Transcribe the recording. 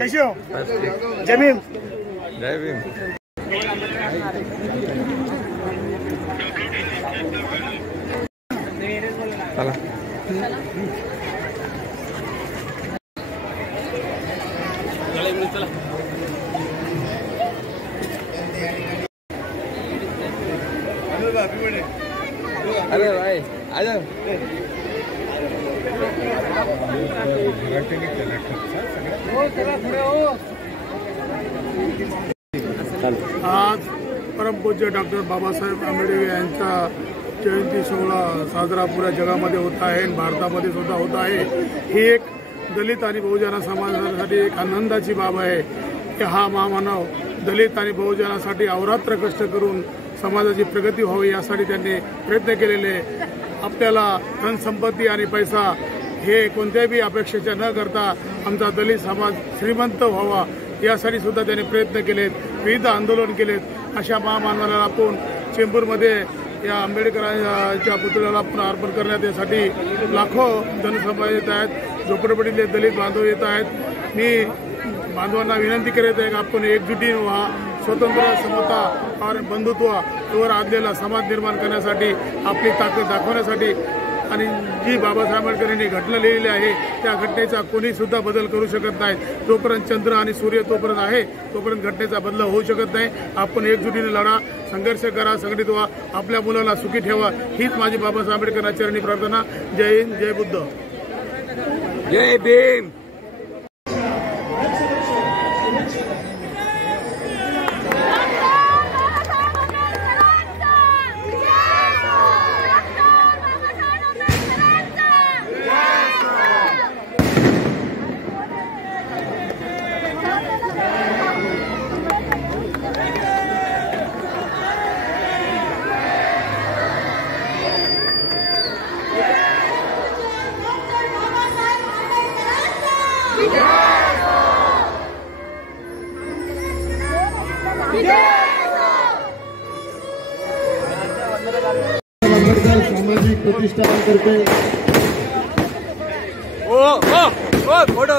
कैसे हो? जय भीम। जय भीम। चला चला अरे भाई आ जाओ। आज परमपूज्य डॉक्टर बाबासाहेब आंबेडकर यांचा जयंती सोहळा साजरा पुऱ्या जगामध्ये होत आहे, भारतामध्ये सुद्धा होत आहे। ही एक दलित आणि बहुजन समाजासाठी एक आनंदाची बाब आहे की हा महामानव दलित आणि बहुजनासाठी अहोरात्र कष्ट करून समाजाची प्रगती व्हावी यासाठी त्यांनी प्रयत्न केलेले। आपल्याला धनसंपत्ती आणि पैसा हे कोणत्याही अपेक्षेच्या न करता आमचा दलित समाज श्रीमंत व्हावा यासाठी सुद्धा त्यांनी प्रयत्न केलेत, विविध आंदोलन केलेत। अशा महामानवाला आपण चेंबूरमध्ये या आंबेडकरांच्या पुतळ्याला आपण अर्पण करण्यात यासाठी लाखो जनसभा येत आहेत, झोपडपट्टीतले दलित बांधव येत आहेत। मी बांधवांना विनंती करत आहे की आपण एकजुटीने व्हा, स्वतंत्र समता और बंधुत्व यावर आधलेला समाज निर्माण करण्यासाठी आपली ताकद दाखवण्यासाठी आणि जी बाबासाहेब आंबेडकर यांनी घटना लिहिलेली आहे त्या घटनेचा कोणी सुद्धा बदल करू शकत नाही। जोपर्यंत चंद्र आणि सूर्य तोपर्यंत आहे तोपर्यंत घटनेचा बदल होऊ शकत नाही। आपण एकजुटीने लढा, संघर्ष करा, संघटित व्हा, आपल्या मुलाला सुखी ठेवा, हीच माझी बाबासाहेब आंबेडकरांच्या चरणी प्रार्थना। जय हिंद, जय बुद्ध, जय भीम। आंबेडकर सामाजिक प्रतिष्ठान करते। ओ फोटो